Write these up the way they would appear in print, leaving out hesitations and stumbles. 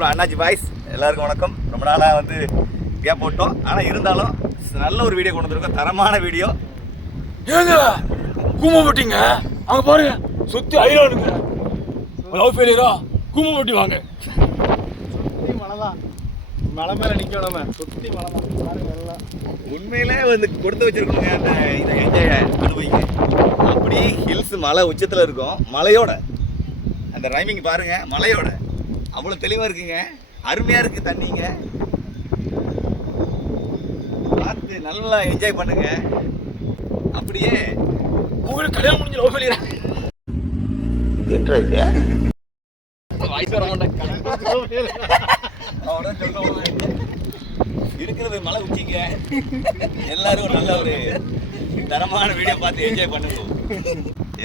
அப்புறம் அண்ணாச்சி பாய்ஸ் எல்லாருக்கும் வணக்கம். ரொம்ப நாளாக வந்து கேப் போட்டோம், ஆனால் இருந்தாலும் நல்ல ஒரு வீடியோ கொண்டு வந்திருக்கோம், தரமான வீடியோ. ஏங்க கூமப்பட்டிங்க அங்கே பாருங்க, சுற்றி ஐலாண்டுங்க. லவ் ஃபெயிலியரா கூமப்பட்டி வாங்க. சுற்றி மழை தான், மலை மேலே நிற்க நம்ம சுற்றி மழை தான் பாருங்க எல்லாம். உண்மையிலே வந்து கொடுத்து வச்சிருக்கோங்க. அந்த இதை என்ஜாய் அனுபவிங்க. அப்படியே ஹில்ஸ் மலை உச்சத்தில் இருக்கும், மலையோட அந்த ரைமிங் பாருங்க, மலையோட அவ்வளோ தெளிவாக இருக்குங்க, அருமையாக இருக்குது தண்ணிங்க. பார்த்து நல்லா என்ஜாய் பண்ணுங்க. அப்படியே உங்களுக்கு கல்யாணம் முடிஞ்ச லவ் ஃபெயிலியரா இருக்கிறது மலை உச்சிங்க. எல்லாரும் நல்ல ஒரு தரமான வீடியோ பார்த்து என்ஜாய் பண்ணுவோம்.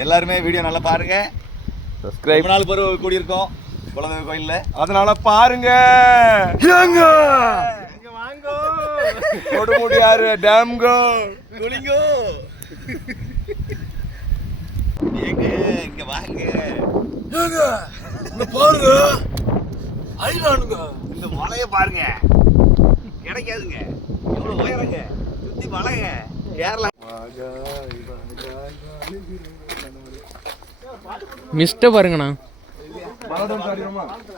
எல்லாருமே வீடியோ நல்லா பாருங்க. சப்ஸ்கிரைப் நாள் பருவ கூடியிருக்கோம் குலதெய்வ கோயில்ல, அதனால பாருங்க. கொடுமுடியாறு டேம்கோ குளிங்கோ. ஏங்க இங்க வாங்க, ஏங்க இங்க பாருங்க ஐலாண்டுங்க. இந்த மலையை பாருங்க, கிடைக்காதுங்க. எவ்வளவு உயரங்க, சுத்தி மலைங்க. கேரளா மிஸ்ட பாருங்கண்ணா.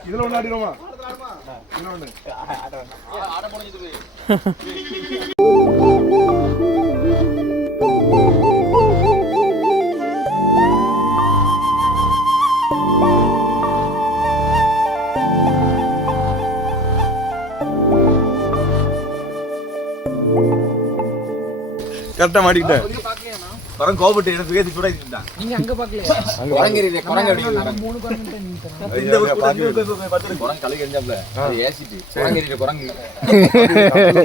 இதுல ஒன்று ஆடிடுவோமா? கரெக்டா மாட்டிக்கிட்டேன். வரம் கோபப்பட்டு எனக்கு பேசி கூட இருந்தான். நீங்க அங்க பாக்கலையா? அங்க குரங்கறியே, குரங்கு அடிக்குது. நம்ம மூணு குரங்கு நின்னுட்டோம். இந்த ஒரு குரங்கு கலை எரிஞ்சாப்ல அது ஏசிட்டு குரங்கறியே குரங்கு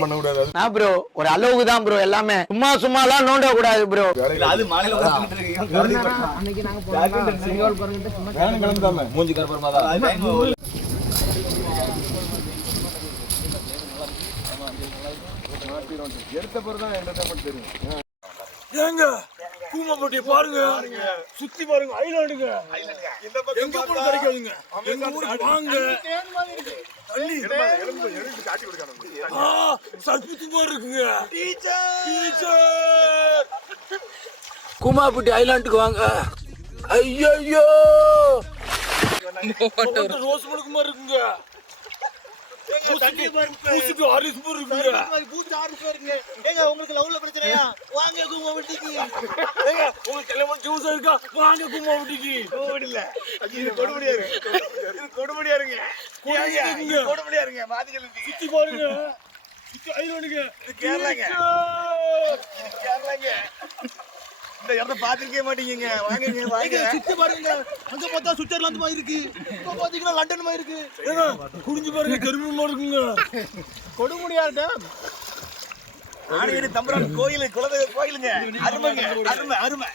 பண்ண கூடாது. நான் ப்ரோ ஒரு அளவுக்கு தான் ப்ரோ, எல்லாமே சும்மாலாம் நோண்ட கூடாது ப்ரோ. அது மலையில உட்கார்ந்துட்டு இருக்கீங்க. அன்னைக்கு நாங்க போனோம் செங்கோல் குரங்கிட்ட சும்மா மூஞ்சி கருப்பறமா தான். எடுத்த பிறகு தான் என்டர்டைன்மெண்ட் தெரியும். ஏங்க கூமப்பட்டியை பாருங்க, சுத்தி பாருங்க ஐலாண்டுங்க. எங்க போன கிடைக்காதுங்க. எங்க ஊருக்கு வாங்க. தண்ணி சர்பத்து மாதிரி இருக்குங்க. கூமாப்பட்டி ஐலாண்டுக்கு வாங்க. ஐயோ ரோஸ் முழுக்க மாதிரி இருக்குங்க. உங்களுக்கு லவ்ல பிரச்சனையா? வாங்க கூமப்பட்டிக்கு. உங்களுக்கு கல்யாணம் ஜூஸ் இருக்கா? வாங்க கூமாப்பட்டிக்கு. இல்ல இது கொடுமுடியாரு, இது கொடுமுடியாருங்க. கொடுமுடியாருங்க. மாத்திக்கலாம். சுத்தி பாருங்க, சுத்தி ஐலாண்டுங்க. இது கேரளாங்க, இது கேரளாங்க. இந்த இடத்த பாத்திருக்கவே மாட்டீங்க. வாங்க வாங்க சுத்தி பாருங்க. அங்க பார்த்தா சுவிட்சர்லாந்து மாதிரி இருக்கு, இப்ப பாத்தீங்கன்னா லண்டன் மாதிரி இருக்கு. குடிஞ்சு பாருங்க, கருமமா இருக்குங்க. கொடுமுடியார் டேம், ஆணையடி தம்பரான் கோயில், குலதெய்வ கோயிலுங்க. அருமைங்க, அருமை அருமை.